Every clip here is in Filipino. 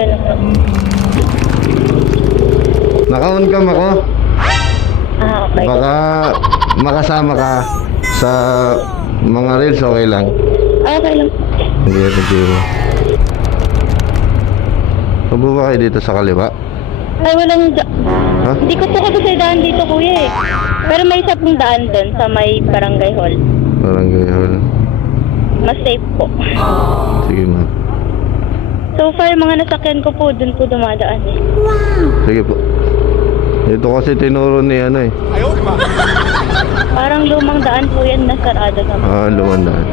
Okay lang po. Naka-on-cam ako. Okay. Baka makasama ka sa mga reels, okay lang. Okay lang. Hindi, thank you. Sabo ba kayo dito sa kaliwa? Ay, walang Ha? Hindi ko po kasi sa daan dito, kuya eh. Pero may isa pong daan doon sa may barangay hall. Barangay hall. Mas safe po. Sige ma. So far, mga nasakyan ko po, doon po dumadaan eh. Sige po. Ito kasi tinuro ni ano eh. Parang lumang daan po yan, nasarado naman. Lumandaan.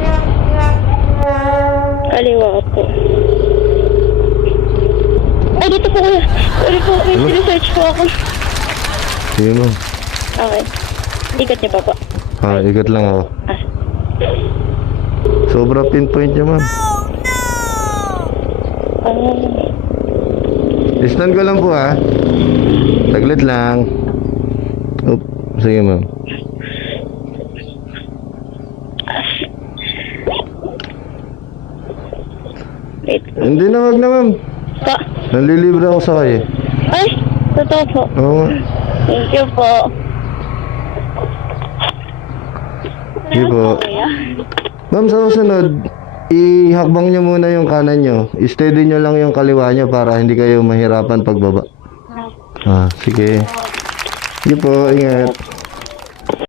Kaliwa po. Ay, dito po kuya. Sorry po, may research po ako. Sige mo. Okay. Ikat niyo pa po. Ikat lang ako. Ah. Sobra pinpoint niya ma'am. Stand ko lang po ha. Saglit lang. Oop. Sige ma'am. Wait. Hindi na, wag na ma'am. Pa. Nanlilibre ako sa kayo. Ay, totoo po. Oo nga. Thank you po. Sige po. Kuya. Ma'am, sa susunod, ihakbang nyo muna yung kanan nyo. I-steady nyo lang yung kaliwa nyo para hindi kayo mahirapan pagbaba. Sige. Sige po, ingat.